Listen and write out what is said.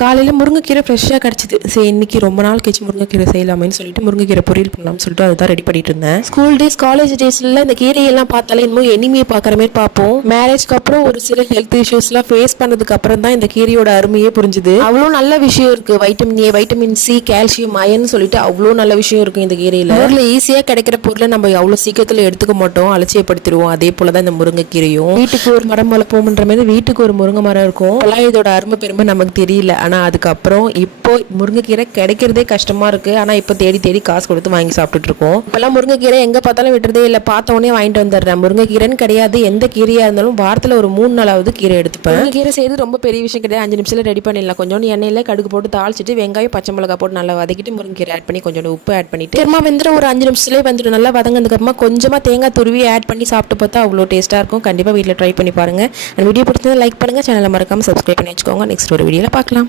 காலையில் முருங்கைக்கீரை ஃப்ரெஷ்ஷாக கிடச்சிது. சரி இன்னைக்கு ரொம்ப நாள் கழிச்சு முருங்கைக்கீரை செய்யலாமேன்னு சொல்லிட்டு முருங்கைக்கீரை பொரியல் பண்ணலாம்னு சொல்லிட்டு அதுதான் ரெடி பண்ணிட்டு இருந்தேன். ஸ்கூல் டேஸ் காலேஜ் டேஸ்ல இந்த கீரையெல்லாம் பார்த்தாலே இன்னும் எனிமையை பார்க்குற மாதிரி பார்ப்போம். மேரேஜ்க்கு அப்புறம் ஒரு சில ஹெல்த் இஷ்யூஸ்லாம் ஃபேஸ் பண்ணதுக்கு அப்புறம் தான் இந்த கீரையோட அருமையே புரிஞ்சுது. அவ்வளோ நல்ல விஷயம் இருக்கு. Vitamin A, vitamin C, calcium, iron சொல்லிட்டு அவ்வளோ நல்ல விஷயம் இருக்கு இந்த கீரையில. ஊர்ல ஈஸியாக கிடைக்கிற பொருளை நம்ம அவ்வளோ சீக்கிரத்தில் எடுத்துக்க மாட்டோம், அலட்சியப்படுத்திடுவோம். அதே போலதான் இந்த முருங்கைக்கீரையும். வீட்டுக்கு ஒரு மரம் வளர்ப்போம்ன்ற மாதிரி வீட்டுக்கு ஒரு முருங்கை மரம் இருக்கும். இதோட அருமை பெருமை நமக்கு தெரியல. ஆனா அதுக்கப்புறம் இப்போ முருங்கைக்கீரை கிடைக்கிறதே கஷ்டமா இருக்கு. ஆனா இப்போ தேடி தேடி காசு கொடுத்து வாங்கி சாப்பிட்டுட்டு இருக்கோம். இப்பெல்லாம் முருங்கைக்கீரை எங்க பார்த்தாலும் விட்டுறதே இல்லை. பார்த்த உடனே வாங்கிட்டு வந்துடுறேன். முருங்கைக்கீரைன்னு கிடையாது, எந்த கீரையா இருந்தாலும் வாரத்தில் ஒரு 3 நாளாவது கீரை எடுத்துப்பேன். கீரை செய்யறது ரொம்ப பெரிய விஷயம் கிடையாது. 5 நிமிஷத்துல ரெடி பண்ணிடலாம். கொஞ்சோண்டு எண்ணெயில கடுகு போட்டு தாளிச்சிட்டு வெங்காயம் பச்சை மிளகாய் போட்டு நல்லா வதக்கிட்டு முருங்கைக்கீரை ஆட் பண்ணி கொஞ்சோண்டு உப்பு ஆட் பண்ணிட்டு திரும்ப வெந்துடும். ஒரு 5 நிமிஷத்துலேயே வந்துடும். நல்லா வதங்கினதுக்கு அப்புறமா கொஞ்சமா தேங்காய் துருவி ஆட் பண்ணி சாப்பிட்டு பார்த்தா அவ்வளோ டேஸ்ட்டாக இருக்கும். கண்டிப்பாக வீட்டில் ட்ரை பண்ணி பாருங்க. வீடியோ பிடிச்சதை லைக் பண்ணுங்க, சேனலை மறக்காம சப்ஸ்கிரைப் பண்ணி வச்சுக்கோங்க. நெக்ஸ்ட் ஒரு வீடியோவில் பார்க்கலாம்.